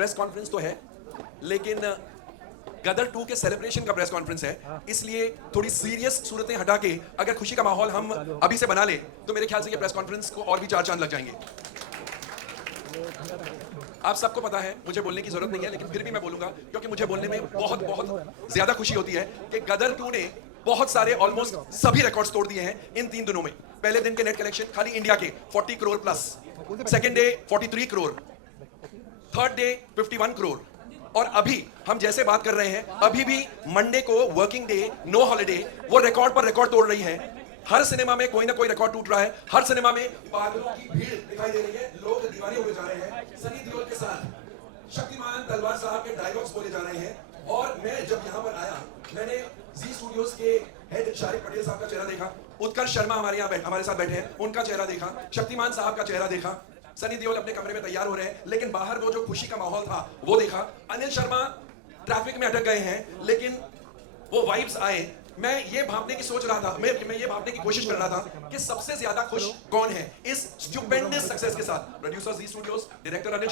Press conference तो है, लेकिन गदर 2 के सेलिब्रेशन का प्रेस कॉन्फ्रेंस है, इसलिए थोड़ी सीरियस सूरतें हटा के अगर खुशी का माहौल हम अभी से बना ले तो मेरे ख्याल से ये प्रेस कॉन्फ्रेंस को और भी 4 चांद लग जाएंगे। आप सबको पता है, मुझे बोलने की जरूरत नहीं है, लेकिन फिर भी मैं बोलूंगा क्योंकि मुझे बोलने में बहुत बहुत ज्यादा खुशी होती है कि गदर 2 ने बहुत सारे ऑलमोस्ट सभी रिकॉर्ड्स तोड़ दिए हैं इन 3 दिनों में। पहले दिन के नेट कलेक्शन खाली इंडिया के 40 crore plus, second day 43 crore, third day 51 crore, और अभी हम जैसे बात कर रहे हैं अभी भी मंडे को वर्किंग डे, नो हॉलिडे, वो रिकॉर्ड पर रिकॉर्ड तोड़ रही है। हर सिनेमा में कोई ना कोई रिकॉर्ड टूट रहा है, हर सिनेमा में पागलों की भीड़ दिखाई दे रही है, लोग दीवाने हुए जा रहे हैं सनी देओल के साथ। शक्तिमान तलवार साहब के डायलॉग्स बोले जा रहे हैं, और मैं जब यहां पर आया मैंने जी स्टूडियोज के हेड शारिक पटेल साहब का चेहरा देखा, उत्कर्ष शर्मा हमारे साथ बैठे हैं, उनका चेहरा देखा, शक्तिमान साहब का चेहरा देखा, सनी देओल अपने कमरे में तैयार हो रहे हैं, लेकिन बाहर वो जो खुशी का माहौल था वो देखा। अनिल शर्मा ट्रैफिक में अटक गए हैं, लेकिन वो वाइब्स आए। मैं ये भापने की सोच रहा था, मैं ये भापने की कोशिश कर रहा था कि सबसे ज्यादा खुश कौन है इस स्टुपेंडस सक्सेस के साथ। प्रोड्यूसर जी स्टूडियोज, डायरेक्टर अनिल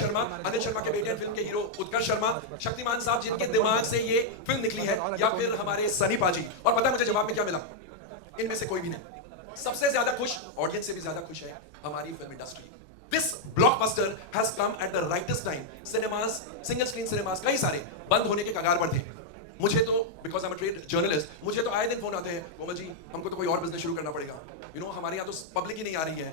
शर्मा के बेटे फिल्म के हीरो उत्कर्ष शर्मा, शक्तिमान साहब जिनके दिमाग से ये फिल्म निकली है, या फिर हमारे सनी पाजी। और पता है मुझे जवाब में क्या मिला? इनमें से कोई भी नहीं। सबसे ज्यादा खुश, ऑडियंस से भी ज्यादा खुश है हमारी film industry. This blockbuster has come at the rightest time. Cinemas, single screen cinemas, कई सारे बंद होने के कगार पर थे। मुझे तो, because I'm a trade journalist, मुझे तो आए दिन फोन आते हैं, कोमल जी हमको तो कोई और बिजनेस शुरू करना पड़ेगा। हमारे यहाँ तो पब्लिक ही नहीं आ रही है,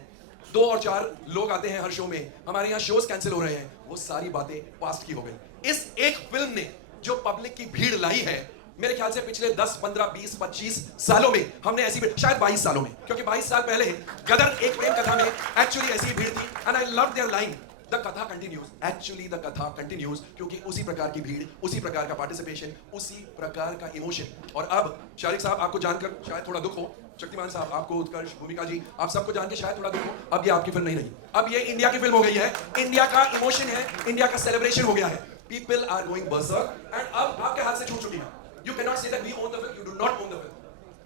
2 और 4 लोग आते हैं हर शो में, हमारे यहाँ शोज कैंसिल हो रहे हैं। वो सारी बातें पास्ट की हो गई। इस एक फिल्म ने जो पब्लिक की भीड़ लाई है, मेरे ख्याल से पिछले 10, 15, 20, 25 सालों में हमने ऐसी भीड़, शायद 22 सालों में, क्योंकि 22 साल पहले गदर एक प्रेम कथा में एक्चुअली ऐसी भीड़ थी। And I love their line, the कथा कंटिन्यूज, एक्चुअली द कथा कंटिन्यूज, क्योंकि उसी प्रकार की भीड़, उसी प्रकार का पार्टिसिपेशन, उसी प्रकार का इमोशन। और अब शारिक साहब आपको जानकर शायद थोड़ा दुख हो, शक्तिमान साहब आपको, उत्कर्ष, भूमिका जी, आप सबको जान के शायद थोड़ा दुख हो, अब ये आपकी फिल्म नहीं रही, अब ये इंडिया की फिल्म हो गई है। इंडिया का इमोशन है, इंडिया का सेलिब्रेशन हो गया है। People are going berserk, and अब आपके हाथ से छूट चुकी है। You cannot say that we own the film. You do not own the film.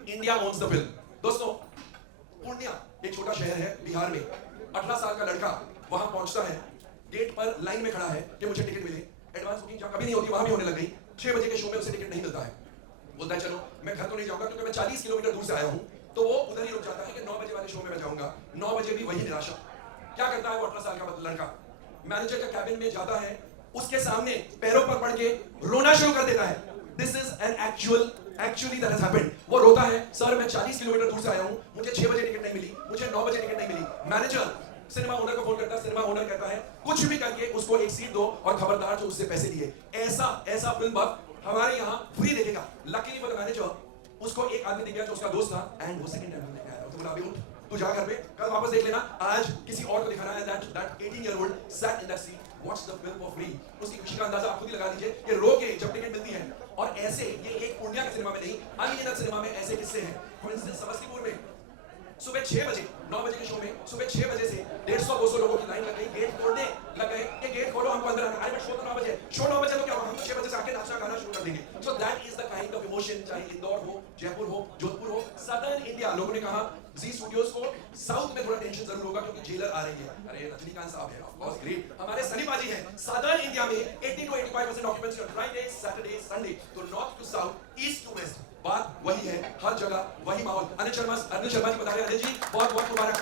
India owns the film. दोस्तों, पूर्णिया एक छोटा शहर है बिहार में। 18 साल का लड़का वहां पहुंचता है, गेट पर लाइन में खड़ा है कि मुझे टिकट मिले। एडवांस बुकिंग जहां कभी नहीं होती वहां भी होने लग गई। 6 बजे के शो में उसे टिकट नहीं मिलता है। बोलता है चलो मैं घर तो नहीं जाऊंगा क्योंकि मैं 40 किलोमीटर दूर से आया हूं। तो वो उधर ही रुक जाता है कि 9 बजे वाले शो में मैं जाऊंगा। 9 बजे भी वही निराशा। क्या करता है वो 18 साल का लड़का? मैनेजर के कैबिन में जाता है, उसके सामने पैरों पर पड़ के रोना शुरू कर देता है। This is an actually that has happened. वो रोता है, सर मैं 40 किलोमीटर दूर से आया हूँ, मुझे 6 बजे टिकट नहीं मिली, मुझे 9 बजे टिकट नहीं मिली। मैनेजर सिनेमा ओनर को फोन करता है, सिनेमा ओनर कहता है कुछ भी करके उसको एक सीट दो और खबरदार जो उससे पैसे लिए। ऐसा फिल्म बफ हमारे यहाँ फ्री देखेगा। लकीली फॉर द मैनेजर, उसको एक आदमी दिख गया जो उसका दोस्त था, एंड वो सेकंड टाइम देखने आया। तो बोला अभी उठ, तू जा घर पे, कल वापस देख लेना, आज किसी और को दिखाना है। that 18-year-old sat in that seat, watched the film for free. उसकी खुशी का अंदाजा आप खुद ही लगा लीजिए कि रो के जब टिकट मिलती है। और ऐसे ये एक पूर्णिया के सिनेमा में नहीं, अनगिनत सिनेमा में ऐसे किस्से हैं। फॉर इंस्टेंस समस्तीपुर में सुबह 6 बजे, 9 बजे के शो में सुबह 6 बजे से 150-200 लोगों की लाइन लग गई, गेट तोड़ने लग गए कि गेट खोलो हमको अंदर आना। अरे शो तो 9 बजे, शो 9 बजे तो क्या होगा, हम 6 बजे से आके नाचना गाना शुरू कर देंगे। So that is the kind of emotion, चाहे इंदौर हो, जयपुर हो, जोधपुर हो, सदर्न इंडिया। लोगों ने कहा जी स्टूडियोज को साउथ में थोड़ा टेंशन जरूर होगा क्योंकि जेलर आ रही है। अरे रजनीकांत साहब है, ऑफ कोर्स ग्रेट, हमारे सनी पाजी हैं। सदर्न इंडिया में 80 to 85% occupancy on Friday, Saturday, Sunday. तो north to south, east to west, बात वही है, हर जगह वही माहौल। अनिल शर्मा जी बता रहे हैं, अनिल जी बहुत बहुत मुबारक।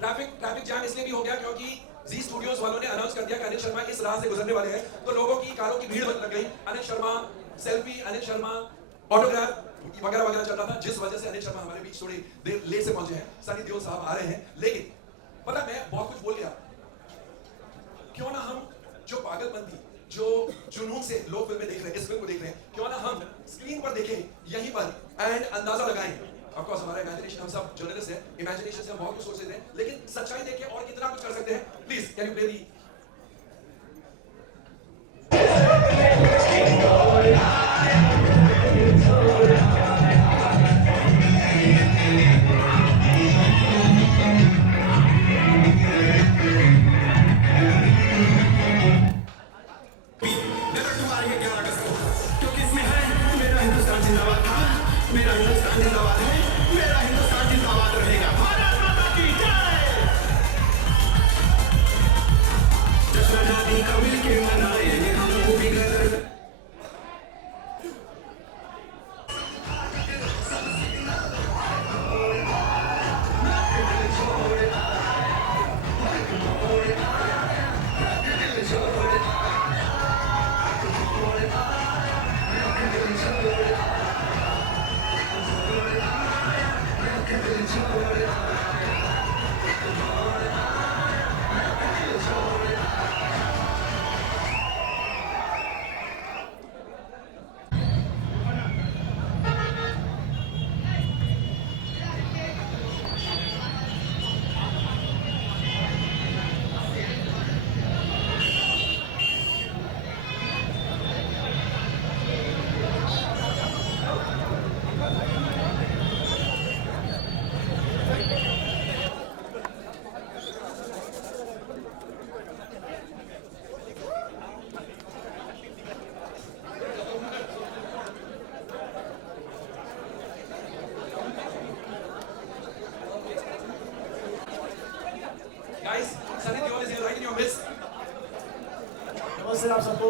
ट्रैफिक जाम इसलिए भी हो गया क्योंकि जी स्टूडियोज वालों ने अनाउंस कर दिया कि अनिल शर्मा इस राह से गुजरने वाले हैं, तो लोगों की कारों की भीड़ लग गई। अनिल शर्मा सेल्फी, अनिल शर्मा ऑटोग्राफ वगैरह वगैरह चल रहा था, जिस वजह से अनिल शर्मा हमारे बीच थोड़ी देर लेट से पहुंचे हैं। सनी देओल साहब आ रहे हैं, लेकिन पता मैं बहुत कुछ बोल गया। क्यों ना हम जो पागलपंती, जो जुनून से लोग फिल्में देख रहे हैं, इस फिल्म को देख रहे हैं, क्यों ना हम स्क्रीन पर देखें यहीं पर एंड अंदाजा लगाएं। ऑफ कोर्स हमारा इमेजिनेशन, हम सब जर्नलिस्ट हैं, इमेजिनेशन से हम बहुत कुछ सोच सकते हैं, लेकिन सच्चाई देख के और कितना कुछ कर सकते हैं। Please can you play the मेरा हिंदुस्तान जिंदाबाद है, मेरा हिंदुस्तान जिंदाबाद रहेगा। भारत माता की जय। Guys, Sunny Deol is here right in your midst. नमस्ते आप सबको।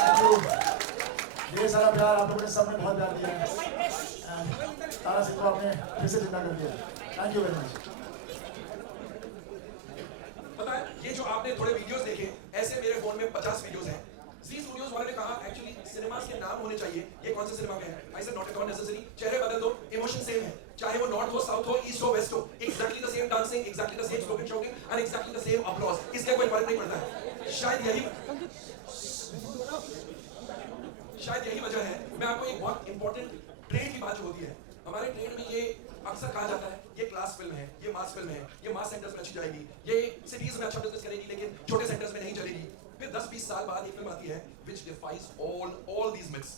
Thank you. ये सारा प्यार आप लोगों ने सबने बहुत प्यार दिया है। तारा सिंह को आपने फिर से जिंदा कर दिया। Thank you very much. पता है ये जो आपने थोड़े वीडियोस देखे, ऐसे मेरे फोन में 50 वीडियोस हैं। जी स्टूडियोज वाले ने कहा एक्चुअली सिनेमास के नाम होने चाहिए। ये कौन से सिनेमा में है? I said not at all necessary. चेहरे बदल दो, इमोशन सेम है। चाहे वो नॉर्थ हो, साउथ हो, ईस्ट हो, वेस्ट हो, exactly the same dancing, exactly the same slogan shocking and exactly the same applause. इसलिए कोई फर्क नहीं पड़ता है। शायद यही वजह है। मैं आपको एक बहुत इंपॉर्टेंट ट्रेड की बात जो होती है, हमारे ट्रेड में ये अक्सर कहा जाता है ये क्लास फिल्म है, ये मास फिल्म है, ये मास सेंटर्स में अच्छी जाएगी, ये सिटीज में अच्छा बिजनेस करेगी लेकिन छोटे सेंटर्स में नहीं चलेगी। फिर 20-20 साल बाद एक फिल्म आती है which defies all these myths.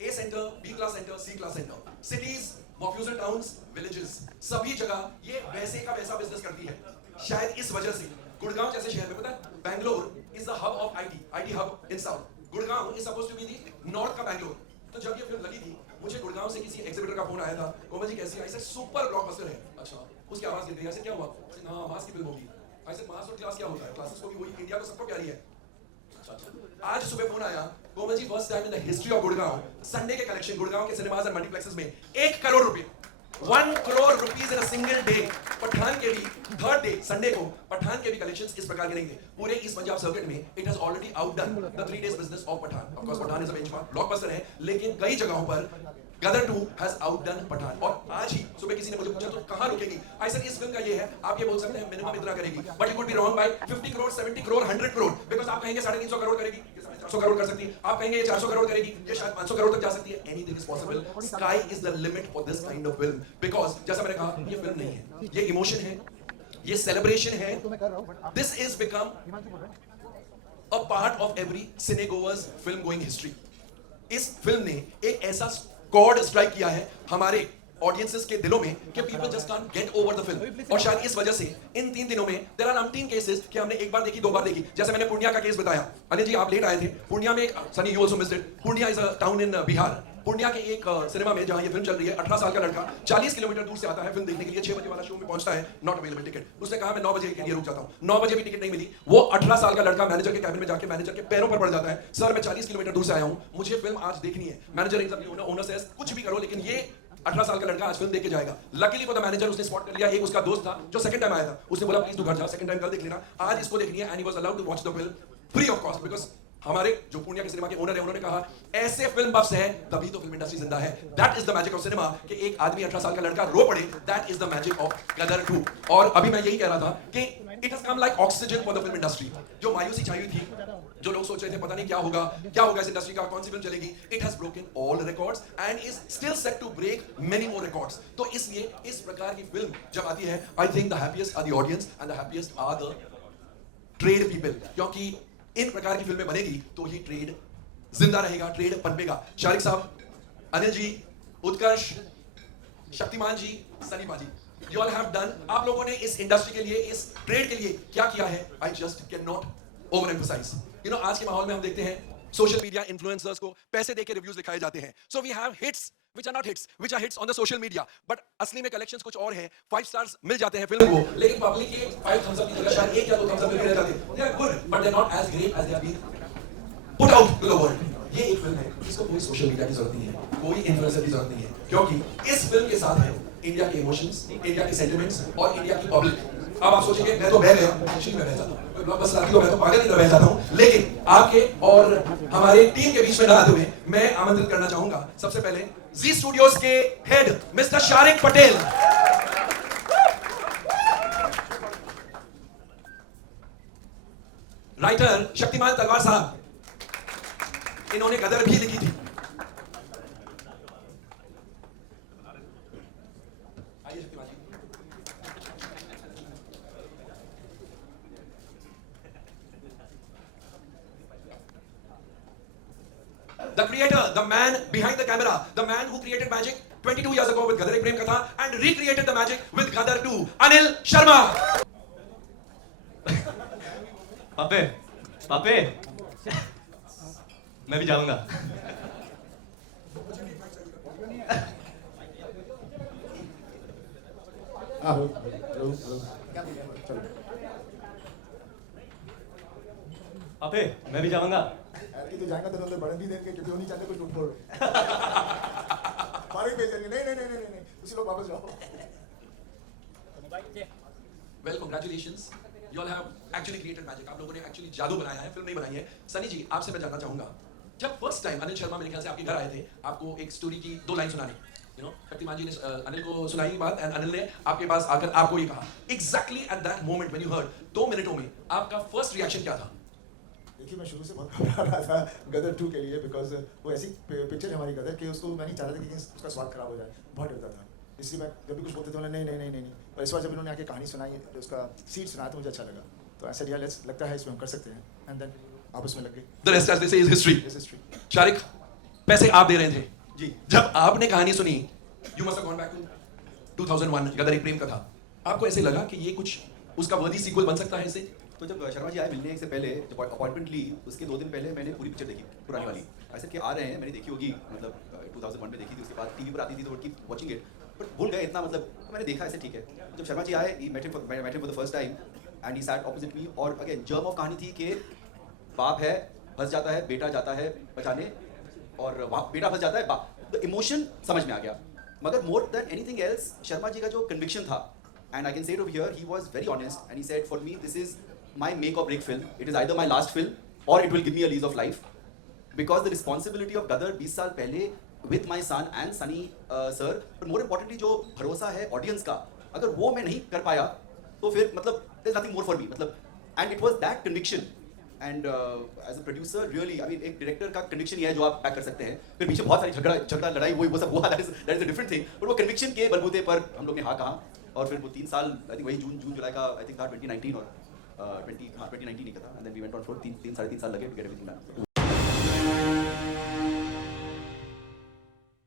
A centre, B class centre, C class centre, cities, mofussil towns, villages, सभी जगह ये वैसे का वैसा बिजनेस करती है। शायद इस वजह से गुड़गांव जैसे शहर में, पता है Bangalore is the hub of IT hub in south. Gurgaon is supposed to be the north का बैंगलोर। तो जब ये फिल्म लगी थी, मुझे गुड़गांव से किसी एग्जीबिटर का फोन आया था, कोमल जी कैसी है? आई सेड सुपर ब्लॉकबस्टर है। अच्छा, उसकी आवाज गिर गई। ऐसे क्या हुआ? हाँ, मास की फिल्म होगी। आई सेड मास और क्लास क्या होता है? क्लासेस को भी वही, इंडिया को सबको प्यारी है। आज सुबह फोन आया, Komal ji first time in the history of Gurgaon, Sunday के कलेक्शन गुड़गांव के सिनेमाज एंड मल्टीप्लेक्सेस में 1 करोड़ रुपए, 1 crore rupees in a single day. Pathaan के भी थर्ड डे संडे को पठान के भी कलेक्शंस इस प्रकार के नहीं थे। पूरे ईस्ट पंजाब सर्किट में it has already outdone the 3 days business of Pathaan. Of course Pathaan is a benchmark blockbuster है, लेकिन कई जगहों पर गदर 2 has outdone पठान। और आज ही सुबह किसी ने मुझे पूछा तो कहां रुकेगी? आई सेड इस फिल्म का ये है, आप ये बोल सकते हैं मिनिमम इतना करेगी, but you could be wrong by 50 crore, 70 crore, 100 crore, because आप कहेंगे 350 करोड़ करेगी, ये 450 करोड़ कर सकती है, आप कहेंगे ये 400 करोड़ करेगी, ये शायद 500 करोड़ तक जा सकती है। Anything is possible. Sky is the limit for this kind of film, because जैसा मैंने कहा ये फिल्म नहीं है, ये इमोशन है, ये सेलिब्रेशन है। This is become a part of every cinegoers film going history. इस फिल्म ने एक ऐसा कॉर्ड स्ट्राइक किया है हमारे ऑडियंसेस के दिलों में कि people just can't get over the film. और शायद इस वजह से इन 3 दिनों में देयर आर अनटीन केसेस कि हमने एक बार देखी, 2 बार देखी। जैसे मैंने पूर्णिया का केस बताया, अनिल जी आप लेट आए थे। पूर्णिया में एक Sunny you also missed it. Purnia is a town in Bihar. Purnia के एक सिनेमा में जहां ये फिल्म चल रही है, 18 साल का लड़का 40 किलोमीटर दूर से आता है फिल्म देखने के लिए। 6 बजे वाला शो में पहुंचता है, नॉट अवेलेबल टिकट। उसने कहा मैं 9 बजे के लिए रुक जाता हूं। 9 बजे भी टिकट नहीं मिली। वो 18 साल का लड़का मैनेजर के कैबिन में जाके मैनेजर के पैरों पर पड़ जाता है, सर मैं 40 किलोमीटर दूर से आया हूं, मुझे फिल्म आज देखनी है। मैनेजर एग्जैक्टली ओनर सेज कुछ भी करो लेकिन ये 18 साल का लड़का आज फिल्म देख के जाएगा। लकीली फॉर द मैनेजर उसने स्पॉट कर लिया। एक उसका दोस्त था जो सेकंड टाइम आया था, उसने बोला प्लीज तू घर जा, सेकंड टाइम कल देख लेना, आज इसको देखनी है। And he was allowed to watch the film free of cost, because हमारे जो पूर्णिया के सिनेमा के ओनर है उन्होंने कहा ऐसे फिल्म बफ्स हैं तभी तो फिल्म इंडस्ट्री जिंदा है। That is the magic of cinema कि एक आदमी 18 साल का लड़का रो पड़े। That is the magic of Gadar 2। और अभी मैं यही कह रहा था कि it has come like oxygen for the film industry. जो मायूसी छाई हुई थी, जो लोग सोच रहे थे पता नहीं क्या होगा इस इंडस्ट्री का, कौन सी फिल्म चलेगी, it has broken all records and is still set to break many more records. तो इसलिए इस प्रकार की फिल्म जब आती है, I think the happiest are the audience and the happiest are the trade people. क्योंकि इन प्रकार की फिल्में बनेगी तो ही ट्रेड जिंदा रहेगा, ट्रेड पनपेगा। शारिक साहब, अनिल जी, उत्कर्ष, शक्तिमान जी, सनी बाजी, यू ऑल हैव डन। आप लोगों ने इस इंडस्ट्री के लिए, इस ट्रेड के लिए क्या किया है, I just can not over emphasise. You know आज के माहौल में हम देखते हैं सोशल मीडिया इन्फ्लुएंसर्स को पैसे देके रिव्यूज दिखाए जाते हैं। So we have hits which are not hits, which are hits on the social media, but असली में कलेक्शंस कुछ और है। 5 stars मिल जाते हैं फिल्म को, लेकिन पब्लिक के 5 thumbs up की जगह शायद 1 या 2 thumbs up मिल जाते हैं। They are good, but they're not as great as they have been put out to the world। ये एक फिल्म है, इसको कोई सोशल मीडिया की जरूरत नहीं है, कोई इन्फ्लुएंसर की जरूरत नहीं है, क्योंकि इस फिल्म के साथ है इंडिया के इमोशंस, इंडिया के सेंटिमेंट्स और इंडिया की पब्लिक। अब आप सोचेंगे मैं तो बह गया, एक्चुअली मैं बह जाता हूँ, कोई ब्लॉकबस्टर आती है मैं तो पागल की तरह बह जाता हूँ। लेकिन आपके और हमारे टीम के बीच में ना आते हुए मैं आमंत्रित करना चाहूंगा सबसे पहले जी स्टूडियोज के head mister Shariq Patel, writer Shaktimaan तलवार साहब, इन्होंने गदर भी लिखी थी। आइए शक्तिमान जी। The creator, the man behind the camera, the man who created magic 22 years ago with Gadar Ek Prem Katha and recreated the magic with Gadar 2, Anil Sharma. पापे, पापे, मैं भी जाऊंगा। हाँ, चलो। पापे मैं भी जाऊंगा। यार कि तू जाएगा तो उधर बढ़न भी देंगे क्योंकि वो नहीं चाहते कुछ टूट फोड़ मारेंगे भेजेंगे नहीं नहीं नहीं नहीं नहीं उसी लोग वापस जाओ well congratulations, you all have actually created magic. आप लोगों ने एक्चुअली जादू बनाया है, फिल्म नहीं बनाई है। सनी जी, आपसे मैं जानना चाहूंगा, जब फर्स्ट टाइम अनिल शर्मा मेरे ख्याल से आपके घर आए थे, आपको एक स्टोरी की 2 लाइन सुनानी, यू नो, शक्तिमान जी ने अनिल को सुनाई बात, एंड अनिल ने आपके पास आकर आपको ये कहा, exactly at that moment when you heard, 2 मिनटों में आपका फर्स्ट रिएक्शन क्या था? देखिए मैं शुरू से बहुत घबरा रहा था गदर 2 के लिए बिकॉज वो ऐसी पिक्चर है हमारी गदर कि उसको मैं नहीं चाहता था कि उसका स्वाद खराब हो जाए, बहुत डरता था। इसलिए मैं जब भी कुछ बोलते थे बोला नहीं नहीं नहीं नहीं और इस बार जब इन्होंने आके कहानी सुनाई, उसका सीट सुनाया तो मुझे अच्छा लगा, तो ऐसा रियल लगता है इसमें हम कर सकते हैं, एंड देन आपस में लग गए। The rest as they say is history. This history. Shariq, पैसे आप दे रहे थे जी। जब आपने कहानी सुनी, you must have gone back to 2001, Gadar Ek Prem कथा, आपको ऐसे लगा कि ये कुछ उसका वर्दी सीक्वल बन सकता है इससे? तो जब शर्मा जी आए मिलने से पहले, जब अपॉइंटमेंट ली, उसके 2 दिन पहले मैंने पूरी पिक्चर देखी, पुरानी वाली। ऐसे कि आ रहे हैं, मैंने देखी होगी, मतलब 2001 में देखी थी, उसके बाद टीवी पर आती थी तो कीप वाचिंग इट, बट भूल गए इतना, मतलब तो मैंने देखा ऐसे ठीक है। जब शर्मा जी आए, he met him for the first time and he sat opposite me, और अगेन जर्म ऑफ कहानी थी कि बाप है, फंस जाता है, बेटा जाता है बचाने, और वहाँ बेटा फंस जाता है, द इमोशन समझ में आ गया। मगर more than anything else, Sharma ji का जो कन्विक्शन था, and I can say it over here, he was very honest and he said for me this is my make or break film. It is either my last film or it will give me a lease of life. Because the responsibility of Gadar 20 साल पहले with my son and Sunny sir, but more importantly जो भरोसा है audience का, अगर वो मैं नहीं कर पाया तो फिर मतलब there's nothing more for me, मतलब, and it was that conviction. And as a producer, really, I mean, एक डायरेक्टर का conviction ये है जो आप पैक कर सकते हैं, फिर पीछे बहुत सारी झगड़ा लड़ाई वो सब हुआ, that is a different thing, but वो conviction के बलबूते पर हम लोग ने हाँ कहा, और फिर वो 3 साल, I think वही जून जुलाई का I think था 2019 और 2019 ही का था, and then we went on for 3 साढ़े 3 साल लगे to get everything done.